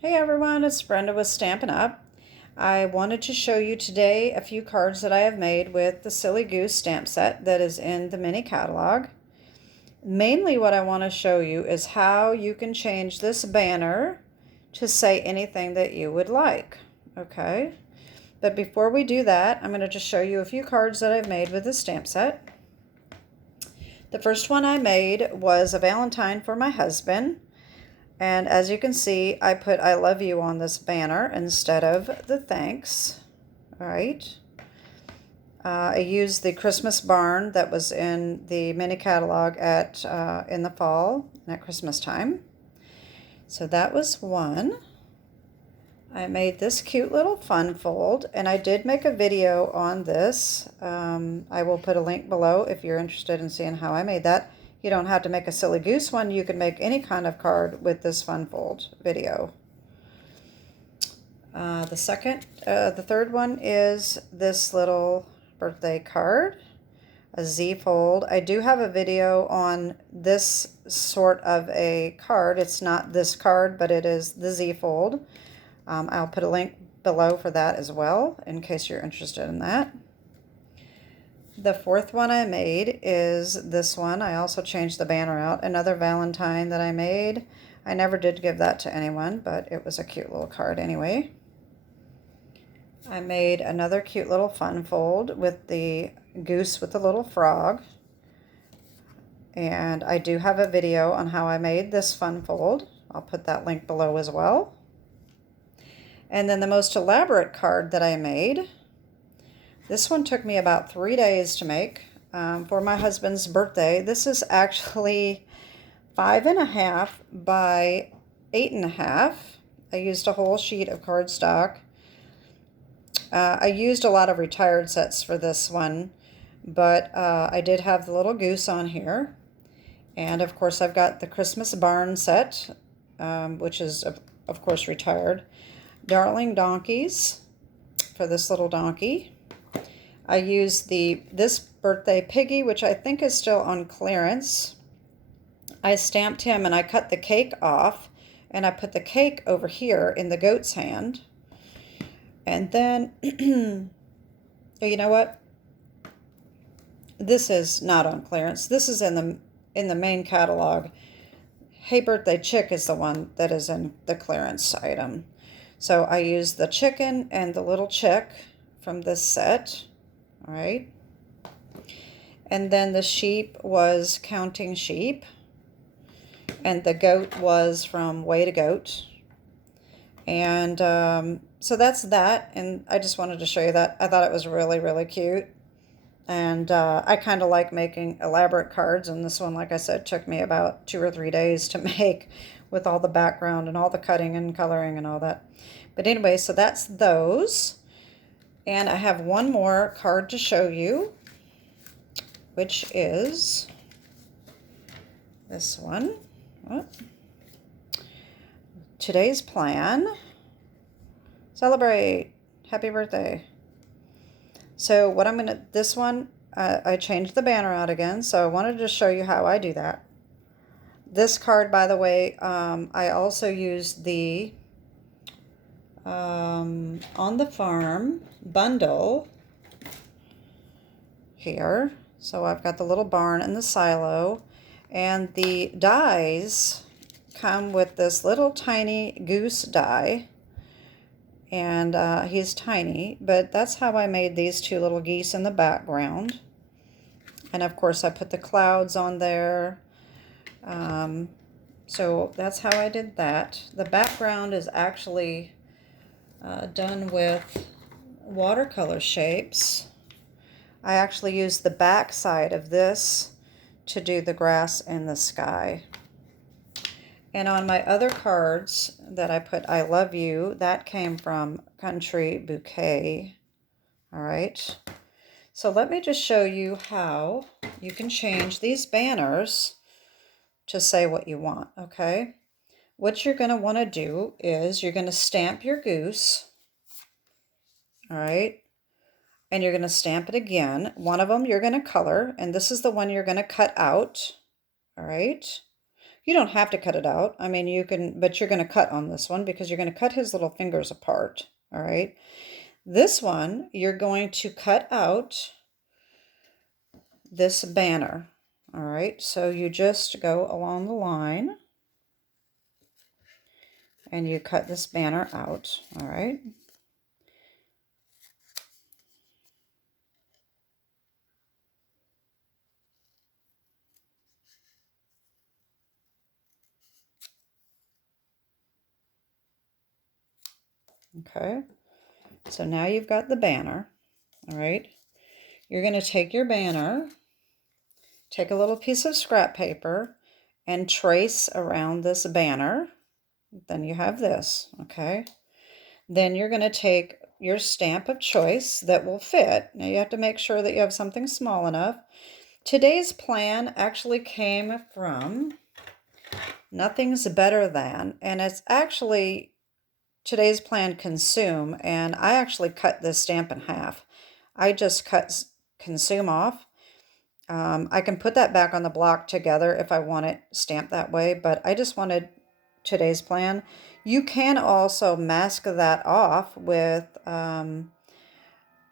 Hey everyone, it's Brenda with Stampin' Up. I wanted to show you today a few cards that I have made with the Silly Goose stamp set that is in the mini catalog. Mainly what I want to show you is how you can change this banner to say anything that you would like. Okay, but before we do that, I'm going to just show you a few cards that I've made with the stamp set. The first one I made was a Valentine for my husband. And as you can see, I put I love you on this banner instead of the thanks. All right. I used the Christmas barn that was in the mini catalog in the fall and at Christmas time. So that was one. I made this cute little fun fold, and I did make a video on this. I will put a link below if you're interested in seeing how I made that. You don't have to make a Silly Goose one. You can make any kind of card with this fun fold video. The third one is this little birthday card, a Z fold. I do have a video on this sort of a card. It's not this card, but it is the Z fold. I'll put a link below for that as well, in case you're interested in that. The fourth one I made is this one. I also changed the banner out. Another Valentine that I made. I never did give that to anyone, but it was a cute little card anyway. I made another cute little fun fold with the goose with the little frog. And I do have a video on how I made this fun fold. I'll put that link below as well. And then the most elaborate card that I made, this one took me about 3 days to make for my husband's birthday. This is actually 5.5 by 8.5. I used a whole sheet of cardstock. I used a lot of retired sets for this one, but I did have the little goose on here. And of course I've got the Christmas barn set, which is of course retired. Darling donkeys for this little donkey. I used this birthday piggy, which I think is still on clearance. I stamped him and I cut the cake off, and I put the cake over here in the goat's hand. And then, you know what? This is not on clearance. This is in the main catalog. Hey Birthday Chick is the one that is in the clearance item. So I used the chicken and the little chick from this set, all right? And then the sheep was Counting Sheep, and the goat was from Way to Goat. And so that's that, and I just wanted to show you that. I thought it was really, really cute. And I kind of like making elaborate cards, and this one, like I said, took me about 2 or 3 days to make with all the background and all the cutting and coloring and all that. But anyway, so that's those. And I have one more card to show you, which is this one. Today's plan. Celebrate. Happy birthday. So what this one, I changed the banner out again, so I wanted to show you how I do that. This card, by the way, I also used the On the Farm bundle here. So I've got the little barn and the silo, and the dies come with this little tiny goose die. And he's tiny, but that's how I made these two little geese in the background. And of course I put the clouds on there. So that's how I did that. The background is actually done with watercolor shapes. I actually used the back side of this to do the grass and the sky. And on my other cards that I put I love you, that came from Country Bouquet. All right. So let me just show you how you can change these banners to say what you want, okay? What you're going to want to do is you're going to stamp your goose, all right? And you're going to stamp it again. One of them you're going to color, and this is the one you're going to cut out, all right? You don't have to cut it out. I mean, you can, but you're going to cut on this one because you're going to cut his little fingers apart. All right. This one, you're going to cut out this banner. All right. So you just go along the line and you cut this banner out. All right. Okay. So now you've got the banner. All right. You're going to take your banner, take a little piece of scrap paper, and trace around this banner. Then you have this, okay? Then you're going to take your stamp of choice that will fit. Now you have to make sure that you have something small enough. Today's plan actually came from Nothing's Better Than, and it's actually Today's Plan Consume, and I actually cut this stamp in half. I just cut Consume off. I can put that back on the block together if I want it stamped that way, but I just wanted Today's Plan. You can also mask that off with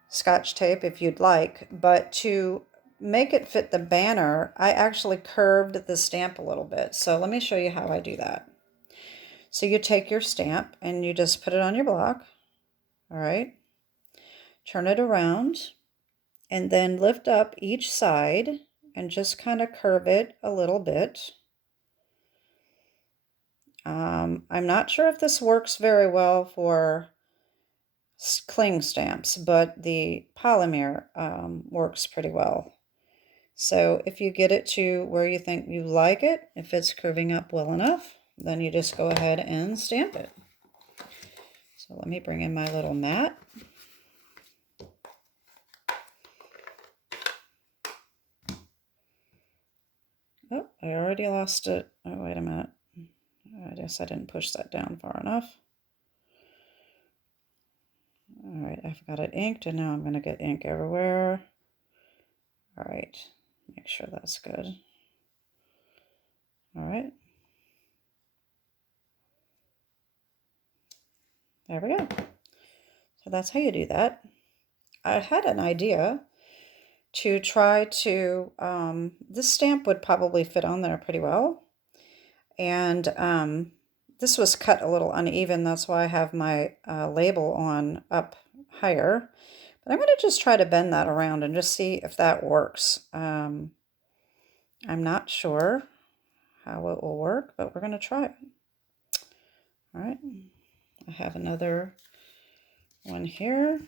Scotch tape if you'd like, but to make it fit the banner, I actually curved the stamp a little bit. So let me show you how I do that. So you take your stamp and you just put it on your block, all right? Turn it around and then lift up each side and just kind of curve it a little bit. I'm not sure if this works very well for cling stamps, but the polymer works pretty well. So if you get it to where you think you like it, if it's curving up well enough, then you just go ahead and stamp it. So let me bring in my little mat. Oh, I already lost it. Oh, wait a minute. I guess I didn't push that down far enough. All right, I've got it inked, and now I'm going to get ink everywhere. All right, make sure that's good. All right. There we go. So that's how you do that. I had an idea to try to, this stamp would probably fit on there pretty well. And this was cut a little uneven. That's why I have my label on up higher. But I'm going to just try to bend that around and just see if that works. I'm not sure how it will work, but we're going to try it. All right. I have another one here.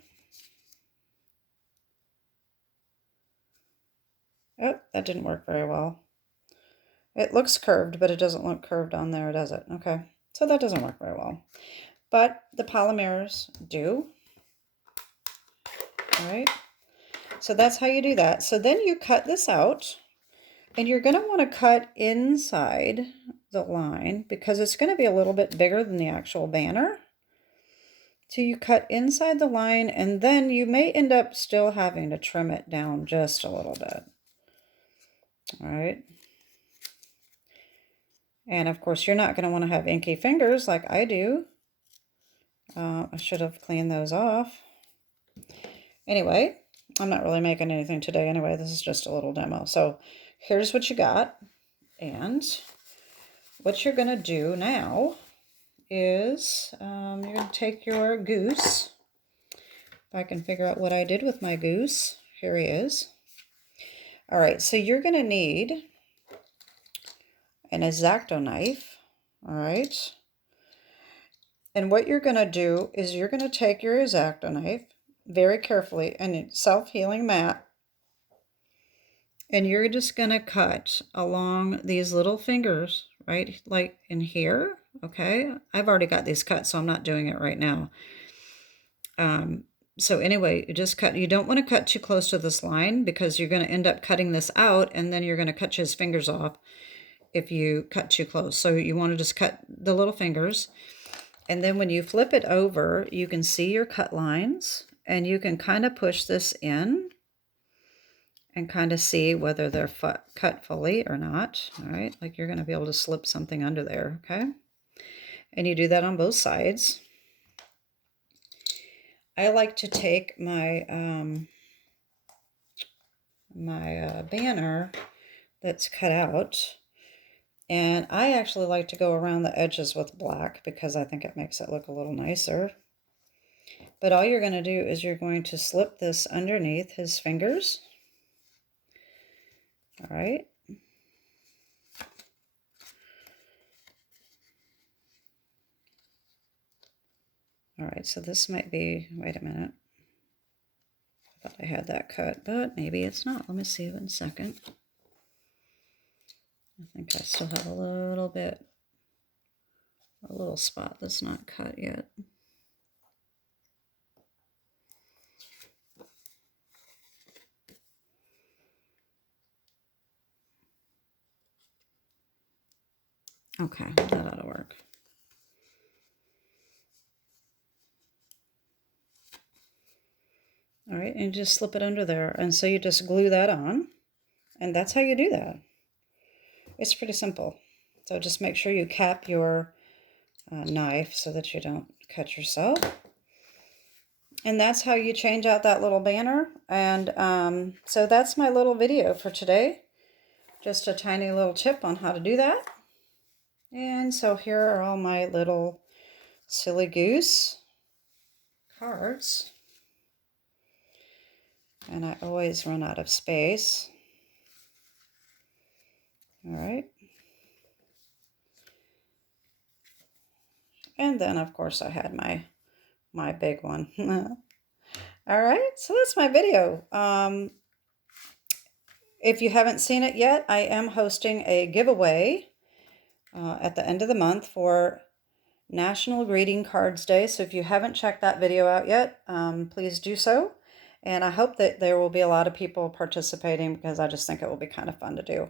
Oh, that didn't work very well. It looks curved, but it doesn't look curved on there, does it? Okay, so that doesn't work very well. But the polymers do. All right, so that's how you do that. So then you cut this out, and you're going to want to cut inside the line because it's going to be a little bit bigger than the actual banner. So you cut inside the line, and then you may end up still having to trim it down just a little bit. All right. And of course, you're not going to want to have inky fingers like I do. I should have cleaned those off. Anyway, I'm not really making anything today anyway. This is just a little demo. So here's what you got. And what you're going to do now is you're going to take your goose. If I can figure out what I did with my goose. Here he is. All right, so you're going to need an X-Acto knife. All right. And what you're going to do is you're going to take your X-Acto knife very carefully, and it's self-healing mat, and you're just going to cut along these little fingers, right, like in here, okay? I've already got these cut, so I'm not doing it right now. So anyway, you just cut. You don't want to cut too close to this line because you're going to end up cutting this out, and then you're going to cut his fingers off if you cut too close. So you want to just cut the little fingers. And then when you flip it over, you can see your cut lines, and you can kind of push this in and kind of see whether they're cut fully or not. All right, like you're going to be able to slip something under there, okay? And you do that on both sides. I like to take my banner that's cut out, and I actually like to go around the edges with black because I think it makes it look a little nicer. But all you're going to do is you're going to slip this underneath his fingers. All right. All right, so this might be, wait a minute. I thought I had that cut, but maybe it's not. Let me see 1 second. I think I still have a little spot that's not cut yet. Okay, that ought to work. All right, and just slip it under there. And so you just glue that on, and that's how you do that. It's pretty simple. So just make sure you cap your knife so that you don't cut yourself. And that's how you change out that little banner. And so that's my little video for today. Just a tiny little tip on how to do that. And so here are all my little Silly Goose cards. And I always run out of space. All right. And then, of course, I had my big one. All right, so that's my video. If you haven't seen it yet, I am hosting a giveaway at the end of the month for National Greeting Cards Day. So if you haven't checked that video out yet, please do so. And I hope that there will be a lot of people participating because I just think it will be kind of fun to do.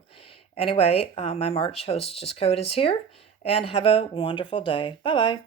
Anyway, my March hostess code is here, and have a wonderful day. Bye-bye.